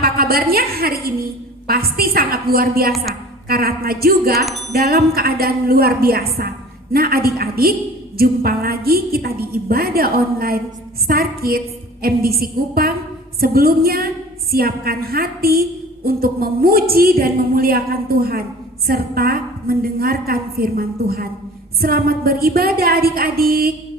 apa kabarnya hari ini? Pasti sangat luar biasa. Kak Ratna juga dalam keadaan luar biasa. Nah adik-adik, jumpa lagi kita di ibadah online Star Kids MDC Kupang. Sebelumnya siapkan hati untuk memuji dan memuliakan Tuhan serta mendengarkan firman Tuhan. Selamat beribadah adik-adik.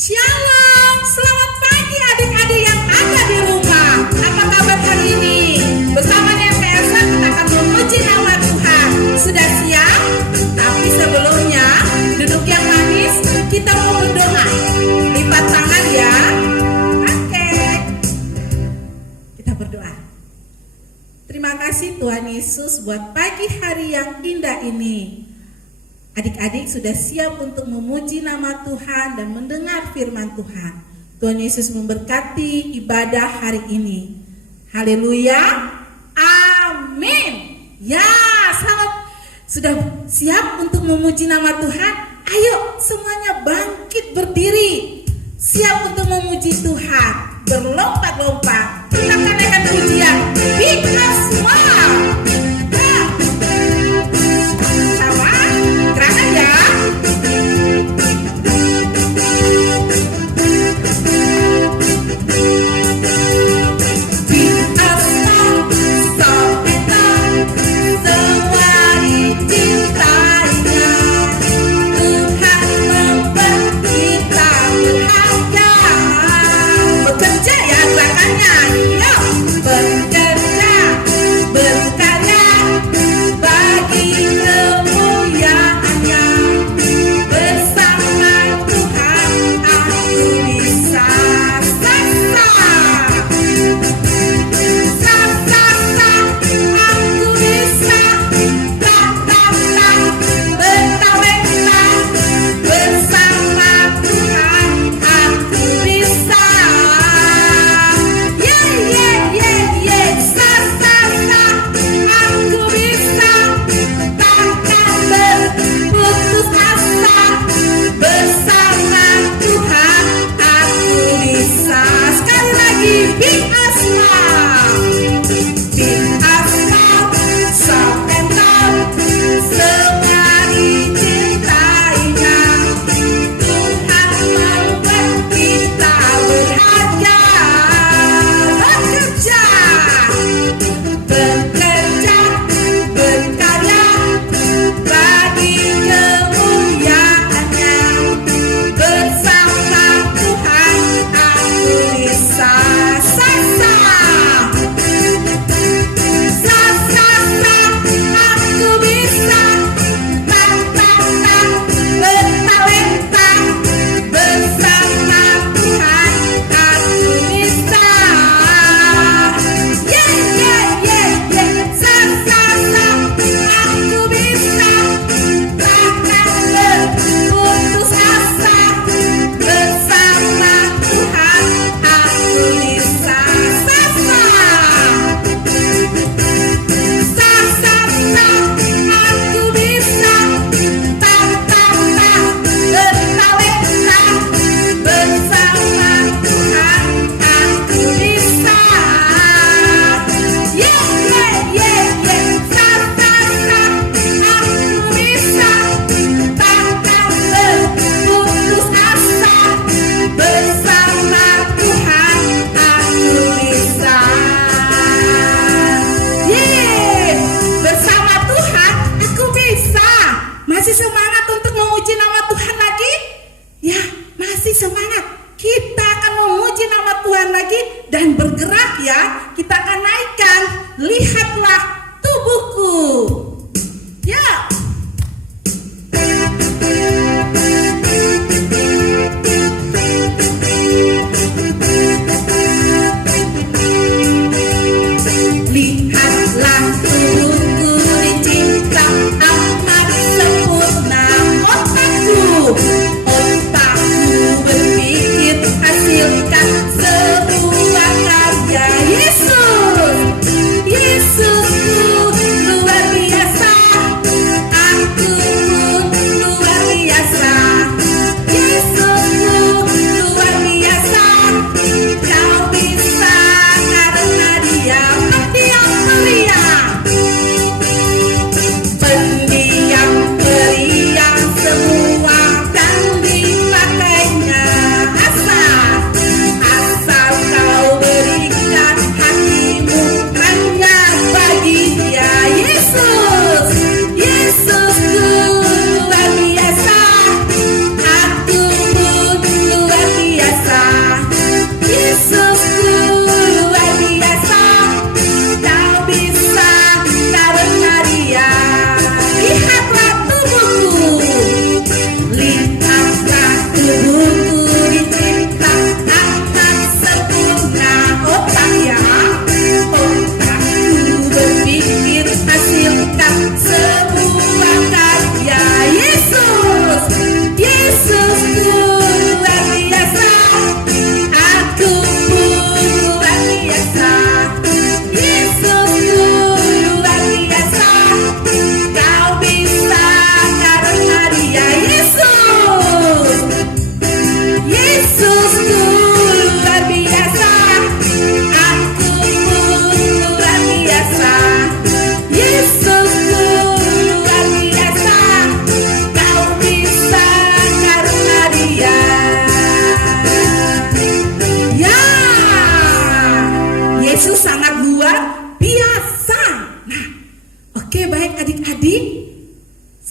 Shalom, selamat pagi adik-adik yang ada di rumah. Apa kabar hari ini? Bersama NPSA kita akan memuji nama Tuhan. Sudah siap? Tapi sebelumnya, duduk yang manis, kita mau berdoa. Lipat tangan ya. Oke. Kita berdoa. Terima kasih Tuhan Yesus buat pagi hari yang indah ini. Adik-adik sudah siap untuk memuji nama Tuhan dan mendengar firman Tuhan. Tuhan Yesus memberkati ibadah hari ini. Haleluya. Amin. Ya, selamat. Sudah siap untuk memuji nama Tuhan? Ayo semuanya bangkit berdiri. Siap untuk memuji Tuhan. Berlompat-lompat. Kita akan naikkan pujian. Big smile. Bekerja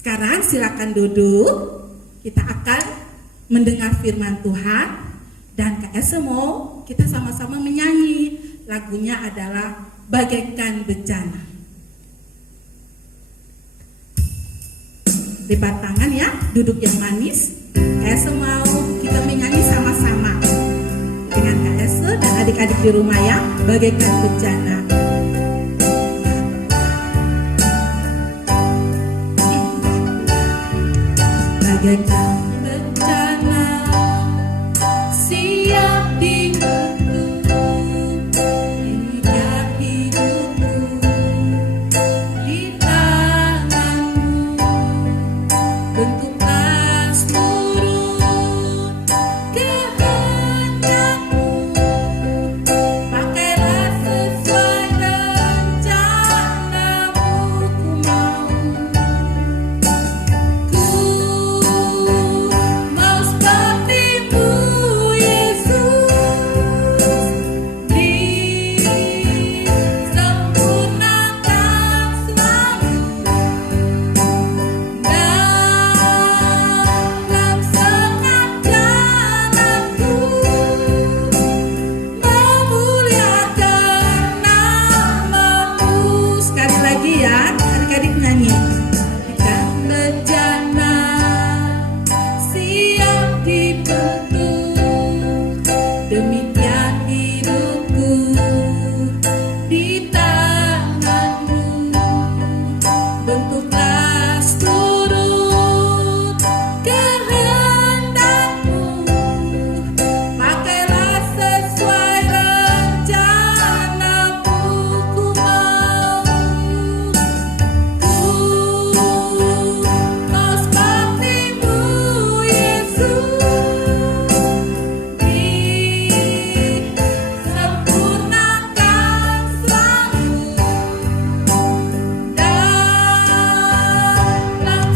Sekarang silakan duduk. Kita akan mendengar firman Tuhan. Dan KS mau kita sama-sama menyanyi. Lagunya adalah Bagaikan Bejana. Lipat tangan ya, duduk yang manis. KS mau kita menyanyi sama-sama dengan KS dan adik-adik di rumah ya, Bagaikan Bejana. Bagaikan bencana siap dibentuk, ingat hidupku di tanganmu, bentuklah seluruh kehendakmu, pakailah sesuai rencanamu, ku mau. Mau sepertimu Yesus, disempurnakan selalu dalam setengah jalanku, memuliakan namamu. Sekali lagi ya, adik-adik nyanyi. Bagaikan bejana siap dibentuk, demikian hidupku di tanganmu, bentuklah seluruh kehendakmu, pakailah sesuai rencanamu, ku mau. Mau sepertimu Yesus, disempurnakan selalu dalam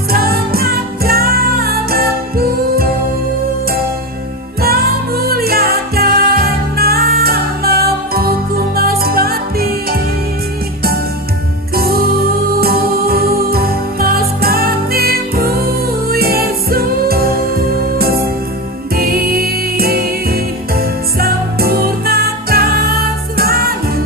setengah jalanku, memuliakan namamu, ku mau sepertimu Yesus, disempurnakan selalu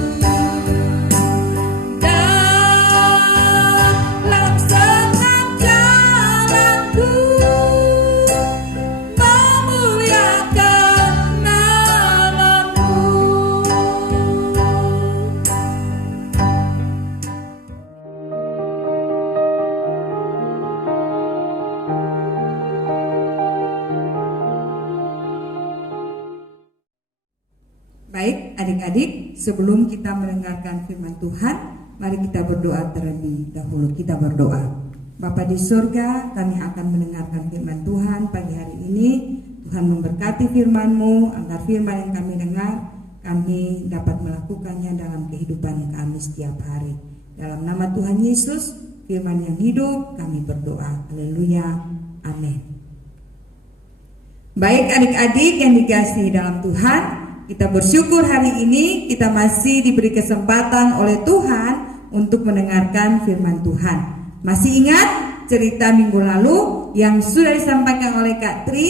dalam setengah jalanku, memuliakan namamu. Baik adik-adik, sebelum kita mendengarkan firman Tuhan, mari kita berdoa terlebih dahulu. Kita berdoa. Bapa di surga, kami akan mendengarkan firman Tuhan pagi hari ini. Tuhan memberkati firman-Mu, agar firman yang kami dengar, kami dapat melakukannya dalam kehidupan kami setiap hari. Dalam nama Tuhan Yesus, firman yang hidup, kami berdoa. Haleluya. Amin. Baik adik-adik yang dikasihi dalam Tuhan, kita bersyukur hari ini kita masih diberi kesempatan oleh Tuhan untuk mendengarkan firman Tuhan. Masih ingat cerita minggu lalu yang sudah disampaikan oleh Kak Tri,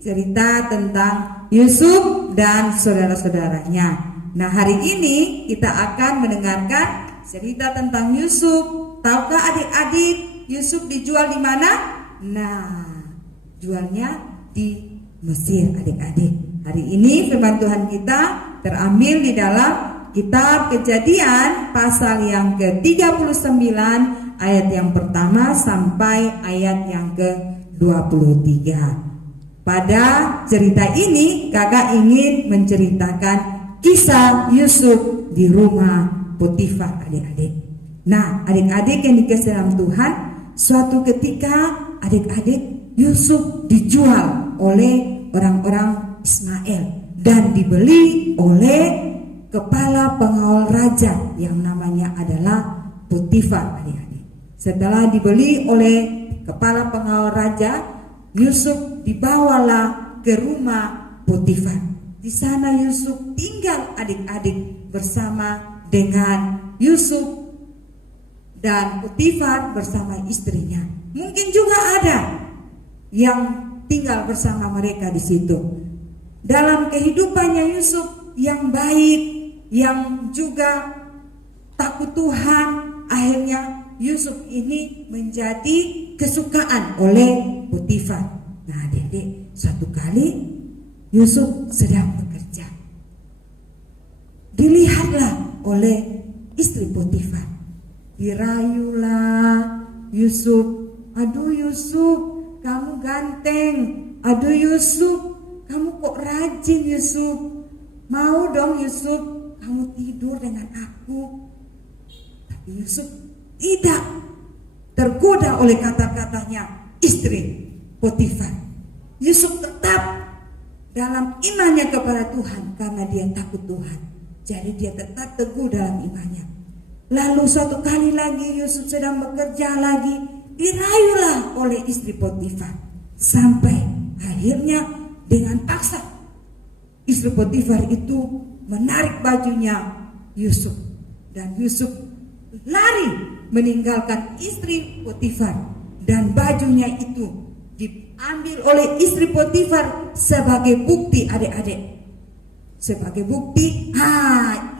cerita tentang Yusuf dan saudara-saudaranya. Nah, hari ini kita akan mendengarkan cerita tentang Yusuf. Tahukah adik-adik Yusuf dijual di mana? Nah, jualnya di Mesir adik-adik. Hari ini firman Tuhan kita terambil di dalam kitab Kejadian pasal yang ke-39 ayat yang pertama sampai ayat yang ke-23. Pada cerita ini kakak ingin menceritakan kisah Yusuf di rumah Potifar adik-adik. Nah, adik-adik yang dikasihi dalam Tuhan, suatu ketika adik-adik Yusuf dijual oleh orang-orang Ismail dan dibeli oleh kepala pengawal raja yang namanya adalah Potifar adik-adik. Setelah dibeli oleh kepala pengawal raja, Yusuf dibawalah ke rumah Potifar. Di sana Yusuf tinggal adik-adik bersama dengan Yusuf dan Potifar bersama istrinya. Mungkin juga ada yang tinggal bersama mereka di situ. Dalam kehidupannya Yusuf yang baik, yang juga takut Tuhan, akhirnya Yusuf ini menjadi kesukaan oleh Potifar. Nah, adik-adik, suatu kali Yusuf sedang bekerja. Dilihatlah oleh istri Potifar. Dirayulah Yusuf. Aduh Yusuf, kamu ganteng. Aduh Yusuf, kamu kok rajin Yusuf. Mau dong Yusuf, kamu tidur dengan aku. Tapi Yusuf tidak tergoda oleh kata-katanya istri Potifar. Yusuf tetap dalam imannya kepada Tuhan karena dia takut Tuhan. Jadi dia tetap teguh dalam imannya. Lalu suatu kali lagi Yusuf sedang bekerja lagi, dirayulah oleh istri Potifar. Sampai akhirnya dengan paksa istri Potifar itu menarik bajunya Yusuf. Dan Yusuf lari meninggalkan istri Potifar. Dan bajunya itu diambil oleh istri Potifar sebagai bukti, adik-adik. Sebagai bukti,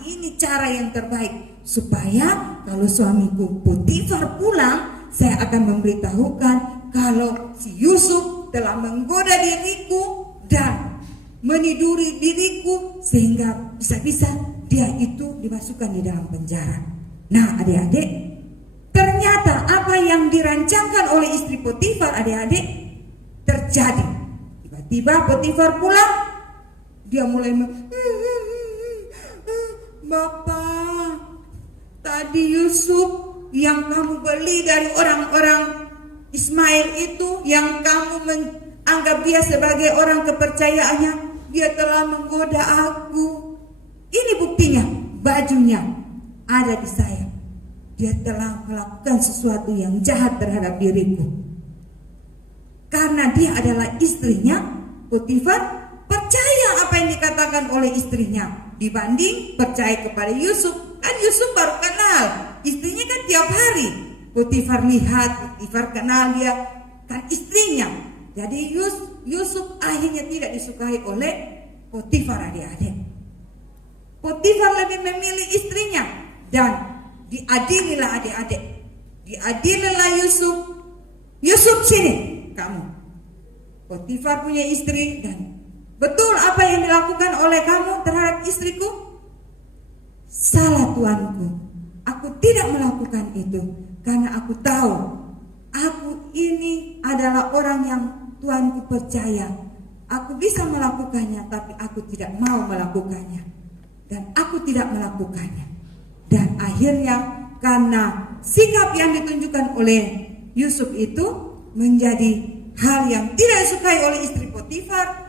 ini cara yang terbaik supaya kalau suamiku Potifar pulang, saya akan memberitahukan kalau si Yusuf telah menggoda diriku dan meniduri diriku sehingga bisa-bisa dia itu dimasukkan di dalam penjara. Nah, adik-adik, ternyata apa yang dirancangkan oleh istri Potifar, adik-adik, terjadi. Tiba-tiba Potifar pulang, dia mulai Bapak, tadi Yusuf yang kamu beli dari orang-orang Ismail itu, yang kamu menganggap dia sebagai orang kepercayaannya, dia telah menggoda aku. Ini buktinya, bajunya ada di saya. Dia telah melakukan sesuatu yang jahat terhadap diriku. Karena dia adalah istrinya, Potifar percaya apa yang dikatakan oleh istrinya dibanding percaya kepada Yusuf. Kan Yusuf baru kenal, istrinya kan tiap hari Potifar lihat, Potifar kenal dia kan istrinya. Jadi Yusuf akhirnya tidak disukai oleh Potifar, adik-adik. Potifar lebih memilih istrinya dan diadililah adik-adik. Diadililah Yusuf. Yusuf sini kamu. Potifar punya istri dan betul apa yang dilakukan oleh kamu terhadap istriku? Salah tuanku. Aku tidak melakukan itu karena aku tahu aku ini adalah orang yang tuanku percaya. Aku bisa melakukannya tapi aku tidak mau melakukannya. Dan aku tidak melakukannya. Dan akhirnya karena sikap yang ditunjukkan oleh Yusuf itu menjadi hal yang tidak disukai oleh istri Potifar.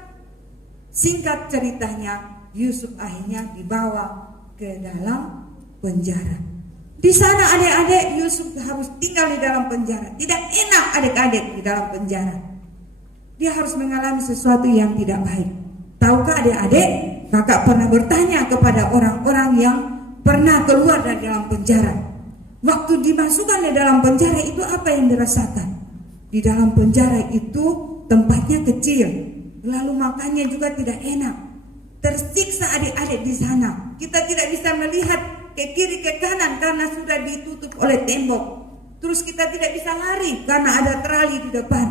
Singkat ceritanya, Yusuf akhirnya dibawa ke dalam penjara. Di sana adik-adik Yusuf harus tinggal di dalam penjara. Tidak enak adik-adik di dalam penjara. Dia harus mengalami sesuatu yang tidak baik. Tahukah adik-adik, kakak pernah bertanya kepada orang-orang yang pernah keluar dari dalam penjara. Waktu dimasukkan di dalam penjara itu apa yang dirasakan? Di dalam penjara itu tempatnya kecil, lalu makannya juga tidak enak. Tersiksa adik-adik di sana. Kita tidak bisa melihat ke kiri ke kanan karena sudah ditutup oleh tembok. Terus kita tidak bisa lari karena ada terali di depan.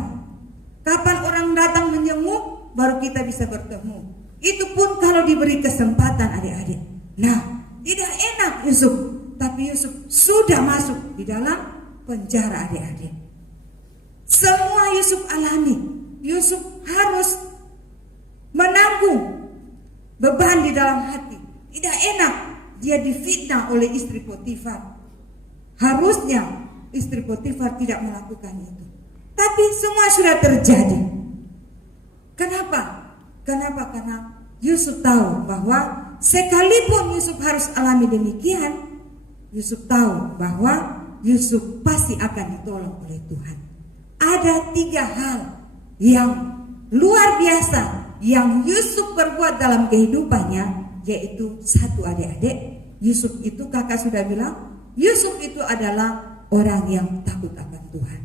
Kapan orang datang menjenguk, baru kita bisa bertemu. Itu pun kalau diberi kesempatan adik-adik. Nah, tidak enak Yusuf, tapi Yusuf sudah masuk di dalam penjara adik-adik. Semua Yusuf alami. Yusuf harus menanggung beban di dalam hati. Tidak enak dia difitnah oleh istri Potifar. Harusnya istri Potifar tidak melakukan itu. Tapi semua sudah terjadi. Kenapa? Karena Yusuf tahu bahwa sekalipun Yusuf harus alami demikian, Yusuf tahu bahwa Yusuf pasti akan ditolong oleh Tuhan. Ada 3 hal yang luar biasa yang Yusuf perbuat dalam kehidupannya, yaitu 1 adik-adik, Yusuf itu kakak sudah bilang, Yusuf itu adalah orang yang takut akan Tuhan.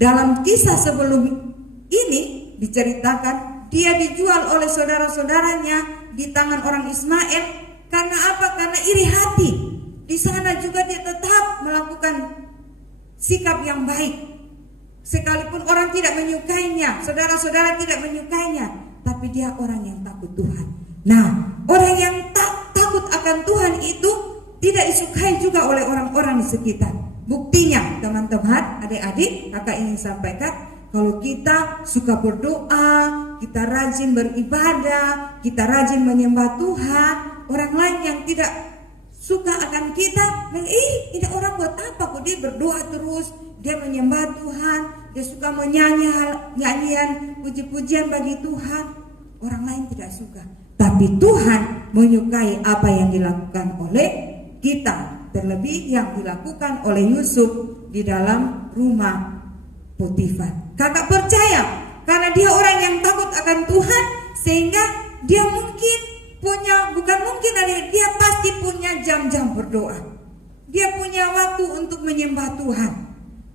Dalam kisah sebelum ini diceritakan dia dijual oleh saudara-saudaranya di tangan orang Ismail. Karena apa? Karena iri hati. Di sana juga dia tetap melakukan sikap yang baik. Sekalipun orang tidak menyukainya, saudara-saudara tidak menyukainya, tapi dia orang yang takut Tuhan. Nah, orang yang takut akan Tuhan itu tidak disukai juga oleh orang-orang di sekitar. Buktinya, teman-teman, adik-adik, kakak ingin sampaikan, kalau kita suka berdoa, kita rajin beribadah, kita rajin menyembah Tuhan, orang lain yang tidak suka akan kita, ini orang buat apa kok dia berdoa terus, dia menyembah Tuhan, dia suka menyanyi nyanyian puji-pujian bagi Tuhan. Orang lain tidak suka, tapi Tuhan menyukai apa yang dilakukan oleh kita, terlebih yang dilakukan oleh Yusuf di dalam rumah Potifar. Kakak percaya karena dia orang yang takut akan Tuhan, sehingga dia mungkin punya, bukan mungkin, dia pasti punya jam-jam berdoa. Dia punya waktu untuk menyembah Tuhan.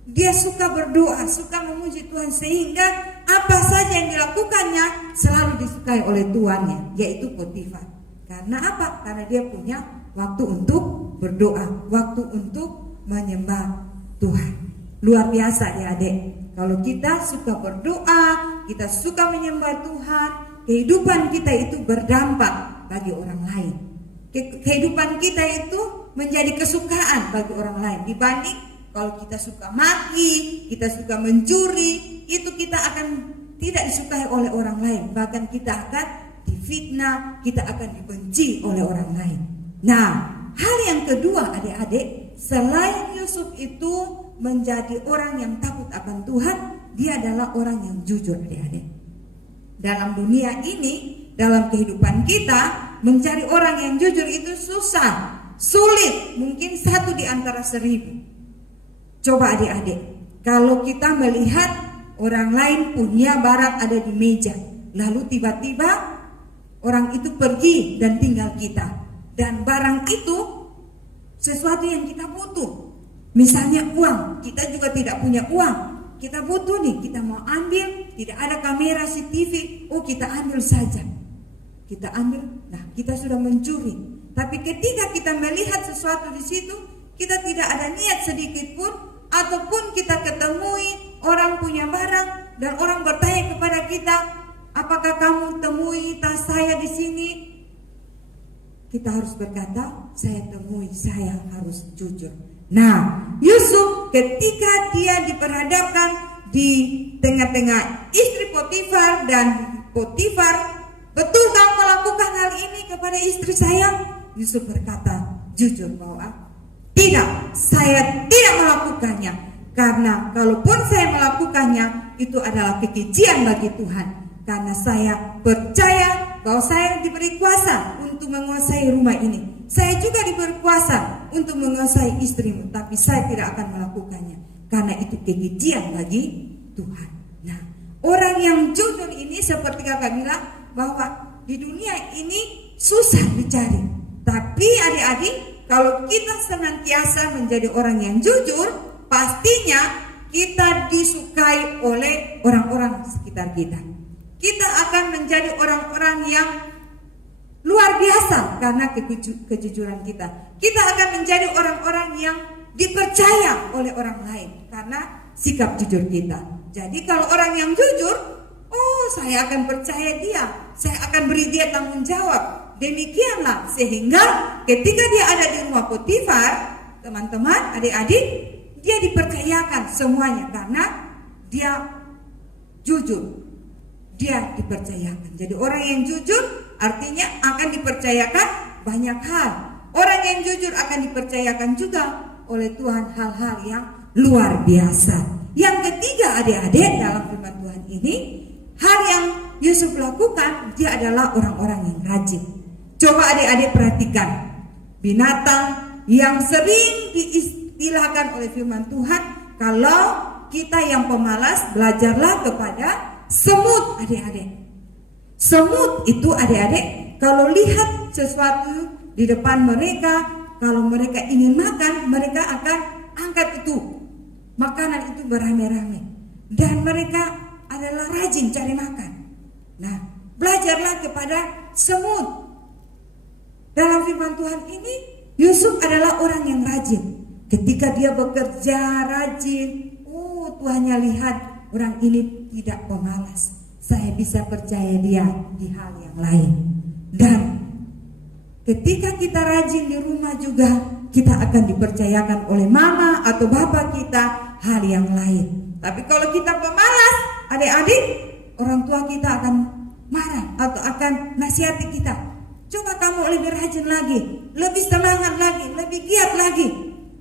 Dia suka berdoa, suka memuji Tuhan, sehingga apa saja yang dilakukannya selalu disukai oleh tuannya, yaitu Potifar. Karena apa? Karena dia punya waktu untuk berdoa, waktu untuk menyembah Tuhan. Luar biasa ya adik. Kalau kita suka berdoa, kita suka menyembah Tuhan, kehidupan kita itu berdampak bagi orang lain. Kehidupan kita itu menjadi kesukaan bagi orang lain. Dibanding kalau kita suka maki, kita suka mencuri, itu kita akan tidak disukai oleh orang lain. Bahkan kita akan difitnah, kita akan dibenci oleh orang lain. Nah, hal yang kedua adik-adik, selain Yusuf itu menjadi orang yang takut akan Tuhan, dia adalah orang yang jujur adik-adik. Dalam dunia ini, dalam kehidupan kita, mencari orang yang jujur itu susah, sulit, mungkin 1 di antara 1000. Coba adik-adik, kalau kita melihat orang lain punya barang ada di meja, lalu tiba-tiba orang itu pergi dan tinggal kita, dan barang itu sesuatu yang kita butuh. Misalnya uang, kita juga tidak punya uang, kita butuh nih, kita mau ambil, tidak ada kamera CCTV, kita ambil saja. Kita ambil, nah kita sudah mencuri. Tapi ketika kita melihat sesuatu di situ, kita tidak ada niat sedikit pun, ataupun kita ketemui orang punya barang dan orang bertanya kepada kita, apakah kamu temui tas saya di sini? Kita harus berkata, saya temui, saya harus jujur. Nah, Yusuf ketika dia diperhadapkan di tengah-tengah istri Potifar, dan Potifar, betul kamu melakukan hal ini kepada istri saya? Yusuf berkata jujur bahwa tidak, saya tidak melakukannya. Karena kalaupun saya melakukannya, itu adalah kekejian bagi Tuhan. Karena saya percaya bahwa saya diberi kuasa untuk menguasai rumah ini. Saya juga diberi kuasa untuk menguasai istrimu, tapi saya tidak akan melakukannya karena itu kekejian bagi Tuhan. Nah, orang yang jujur ini seperti kakak bilang bahwa di dunia ini susah dicari. Tapi adik-adik, kalau kita senantiasa menjadi orang yang jujur, pastinya kita disukai oleh orang-orang sekitar kita. Kita akan menjadi orang-orang yang luar biasa karena kejujuran kita. Kita akan menjadi orang-orang yang dipercaya oleh orang lain karena sikap jujur kita. Jadi kalau orang yang jujur, saya akan percaya dia, saya akan beri dia tanggung jawab. Demikianlah sehingga ketika dia ada di rumah Potifar, teman-teman, adik-adik, dia dipercayakan semuanya karena dia jujur. Dia dipercayakan. Jadi orang yang jujur artinya akan dipercayakan banyak hal. Orang yang jujur akan dipercayakan juga oleh Tuhan hal-hal yang luar biasa. Yang ketiga adik-adik, dalam firman Tuhan ini, hal yang Yusuf lakukan, dia adalah orang-orang yang rajin. Coba adik-adik perhatikan, binatang yang sering diistilahkan oleh firman Tuhan, kalau kita yang pemalas, belajarlah kepada semut adik-adik. Semut itu adik-adik, kalau lihat sesuatu di depan mereka, kalau mereka ingin makan, mereka akan angkat itu makanan itu beramai-ramai. dan mereka adalah rajin cari makan. Nah, belajarlah kepada semut. Dalam firman Tuhan ini, Yusuf adalah orang yang rajin. Ketika dia bekerja rajin, Tuhannya lihat orang ini tidak pemalas. Saya bisa percaya dia di hal yang lain. Dan ketika kita rajin di rumah juga, kita akan dipercayakan oleh mama atau bapak kita hal yang lain. Tapi kalau kita pemalas, adik-adik, orang tua kita akan marah atau akan nasihati kita. Coba kamu lebih rajin lagi, lebih semangat lagi, lebih giat lagi.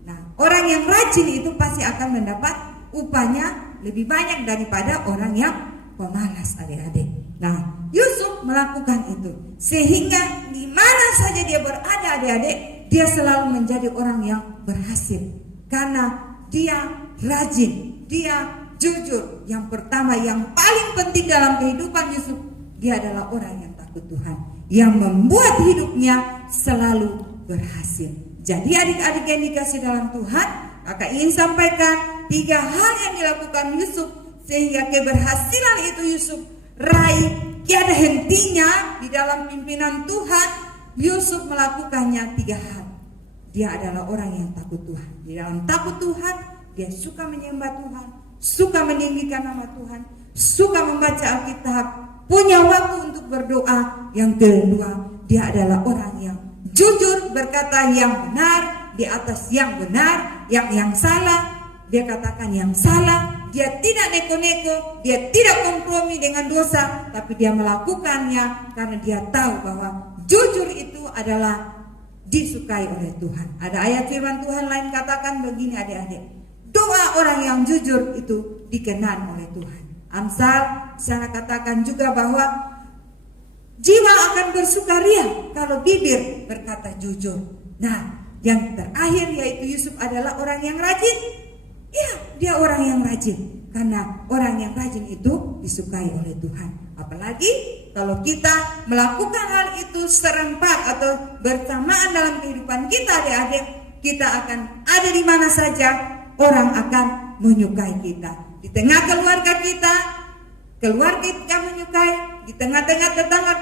Nah, orang yang rajin itu pasti akan mendapat upahnya lebih banyak daripada orang yang pemalas, adik-adik. Nah, Yusuf melakukan itu sehingga di mana saja dia berada, adik-adik, dia selalu menjadi orang yang berhasil karena dia rajin, dia jujur. Yang pertama, yang paling penting dalam kehidupan Yusuf, dia adalah orang yang takut Tuhan, yang membuat hidupnya selalu berhasil. Jadi adik-adik yang dikasih dalam Tuhan, kakak ingin sampaikan 3 hal yang dilakukan Yusuf sehingga keberhasilan itu Yusuf raih tiada hentinya di dalam pimpinan Tuhan. Yusuf melakukannya 3 hal. Dia adalah orang yang takut Tuhan. Di dalam takut Tuhan, dia suka menyembah Tuhan, suka meninggikan nama Tuhan, suka membaca Alkitab, punya waktu untuk berdoa. Yang kedua, dia adalah orang yang jujur, berkata yang benar di atas yang benar, yang salah dia katakan yang salah. Dia tidak neko-neko, dia tidak kompromi dengan dosa, tapi dia melakukannya karena dia tahu bahwa jujur itu adalah disukai oleh Tuhan. Ada ayat firman Tuhan lain katakan begini, adik-adik, doa orang yang jujur itu dikenan oleh Tuhan. Amsal sana katakan juga bahwa jiwa akan bersukaria kalau bibir berkata jujur. Nah, yang terakhir yaitu Yusuf adalah orang yang rajin. Ya, dia orang yang rajin. Karena orang yang rajin itu disukai oleh Tuhan. Apalagi kalau kita melakukan hal itu serempak atau bersamaan dalam kehidupan kita, adik-adik, kita akan ada di mana saja, orang akan menyukai kita. Di tengah keluarga kita, keluarga kita menyukai. Di tengah-tengah tetangga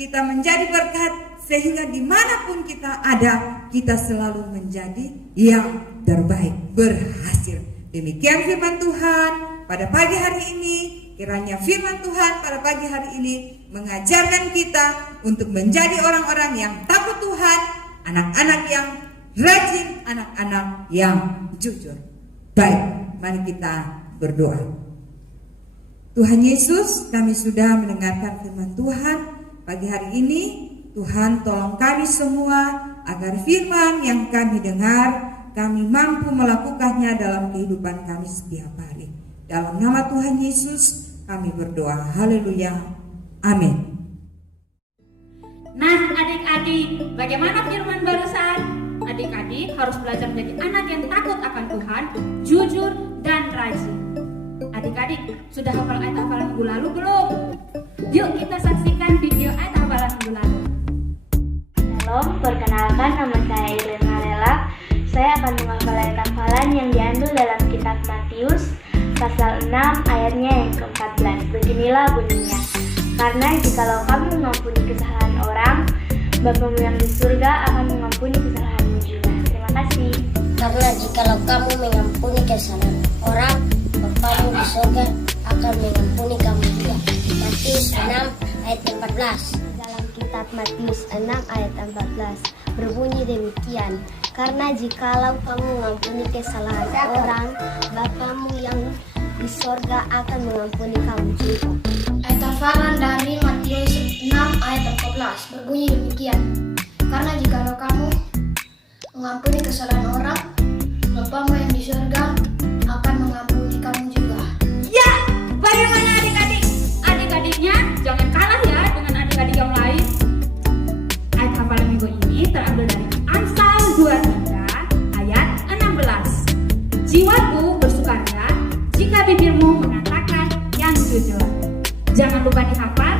kita menjadi berkat. Sehingga dimanapun kita ada, kita selalu menjadi yang terbaik, berhasil. Demikian firman Tuhan pada pagi hari ini. Kiranya firman Tuhan pada pagi hari ini mengajarkan kita untuk menjadi orang-orang yang takut Tuhan, anak-anak yang rajin, anak-anak yang jujur. Baik, mari kita berdoa. Tuhan Yesus, kami sudah mendengarkan firman Tuhan pagi hari ini. Tuhan, tolong kami semua agar firman yang kami dengar, kami mampu melakukannya dalam kehidupan kami setiap hari. Dalam nama Tuhan Yesus kami berdoa. Haleluya. Amin. Nah, adik-adik, bagaimana firman barusan? Adik-adik harus belajar menjadi anak yang takut akan Tuhan, jujur dan rajin. Adik-adik, sudah hafal ayat hafalan minggu lalu belum? Yuk kita saksikan video ayat hafalan minggu lalu. Shalom, perkenalkan nama saya Irina Lela. Saya akan menghafal ayat hafalan yang diambil dalam kitab Matius pasal 6 ayatnya yang ke-14. Beginilah bunyinya. Karena jikalau kamu mengampuni kesalahan orang, Bapamu yang di surga akan mengampuni kesalahanmu juga. Terima kasih. Karena jikalau kamu mengampuni kesalahan orang, Bapamu di surga akan mengampuni kamu juga. Matius 6 ayat 14. Dalam kitab Matius 6 ayat 14 berbunyi demikian. Karena jikalau kamu mengampuni kesalahan orang, Bapamu yang di sorga akan mengampuni kamu juga. Ayat hafalan dari Matius 6 ayat 14 berbunyi demikian. Karena jikalau kamu mengampuni kesalahan orang, Bapamu yang di sorga akan mengampuni kamu juga. Ya, bagaimana adik-adik? Adik-adiknya jangan kalah ya dengan adik-adik yang lain. Ayat hafalan minggu ini terambil dari Amsal 23 ayat 16. Jiwaku bersukaria jika bibirmu mengatakan yang jujur. Jangan lupa dihafal